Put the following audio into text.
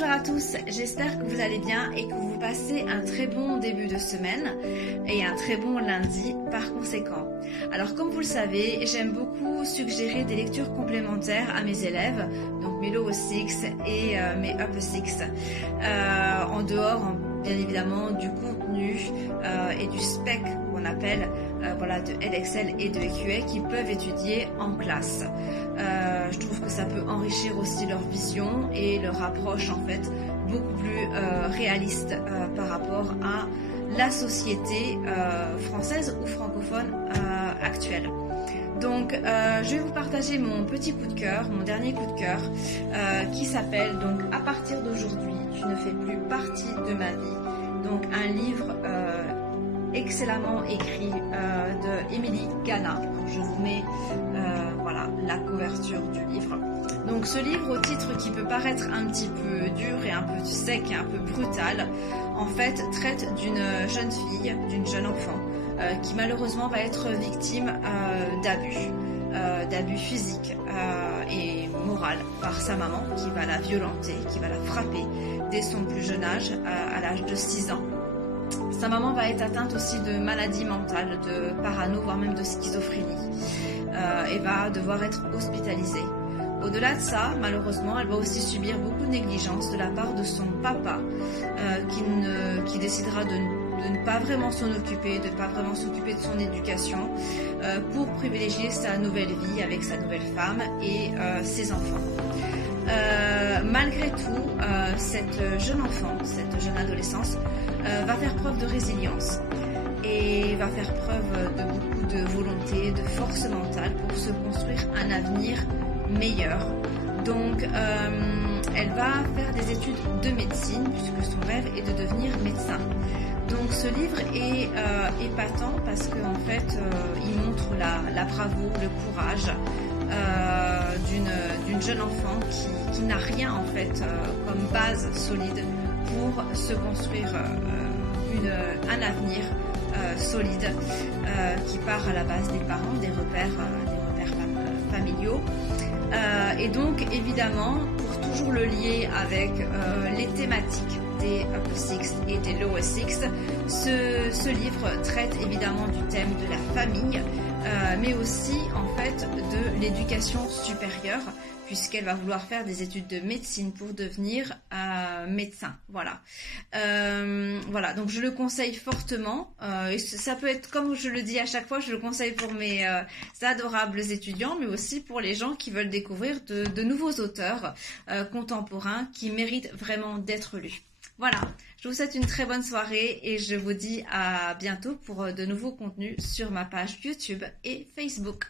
Bonjour à tous, j'espère que vous allez bien et que vous passez un très bon début de semaine et un très bon lundi par conséquent. Alors comme vous le savez, j'aime beaucoup suggérer des lectures complémentaires à mes élèves, donc mes Lower Six et mes Upper Six, en dehors bien évidemment du contenu et du spec qu'on appelle de Edexcel et de EQA qui peuvent étudier en classe. Je trouve que ça peut enrichir aussi leur vision et leur approche en fait beaucoup plus réaliste par rapport à la société française ou francophone actuelle. Donc je vais vous partager mon petit coup de cœur, mon dernier coup de cœur qui s'appelle donc À partir d'aujourd'hui, tu ne fais plus partie de ma vie. Donc un livre excellemment écrit de Emily Gana. Je vous mets la couverture du livre. Donc ce livre au titre qui peut paraître un petit peu dur et un peu sec et un peu brutal, en fait traite d'une jeune fille, d'une jeune enfant qui malheureusement va être victime d'abus physiques et moral par sa maman qui va la violenter, qui va la frapper dès son plus jeune âge, à l'âge de 6 ans. Sa maman va être atteinte aussi de maladies mentales, de parano, voire même de schizophrénie, et va devoir être hospitalisée. Au-delà de ça, malheureusement, elle va aussi subir beaucoup de négligence de la part de son papa, qui décidera de ne pas vraiment s'en occuper, de ne pas vraiment s'occuper de son éducation, pour privilégier sa nouvelle vie avec sa nouvelle femme et ses enfants. Malgré tout, cette jeune enfant, cette jeune adolescence, va faire preuve de résilience et va faire preuve de beaucoup de volonté, de force mentale pour se construire un avenir meilleur. Donc elle va faire des études de médecine puisque son rêve est de devenir médecin. Donc ce livre est épatant parce qu'en fait il montre la bravoure, le courage d'une jeune enfant qui n'a rien en fait comme base solide pour se construire un avenir solide qui part à la base des parents, des repères familiaux. Et donc évidemment, pour toujours le lier avec les thématiques des Upper Six et des Lower Six, ce livre traite évidemment du thème de la famille, mais aussi en fait de l'éducation supérieure, puisqu'elle va vouloir faire des études de médecine pour devenir médecin. Voilà, donc je le conseille fortement. Et ça peut être, comme je le dis à chaque fois, je le conseille pour mes adorables étudiants, mais aussi pour les gens qui veulent découvrir de nouveaux auteurs contemporains qui méritent vraiment d'être lus. Voilà, je vous souhaite une très bonne soirée et je vous dis à bientôt pour de nouveaux contenus sur ma page YouTube et Facebook.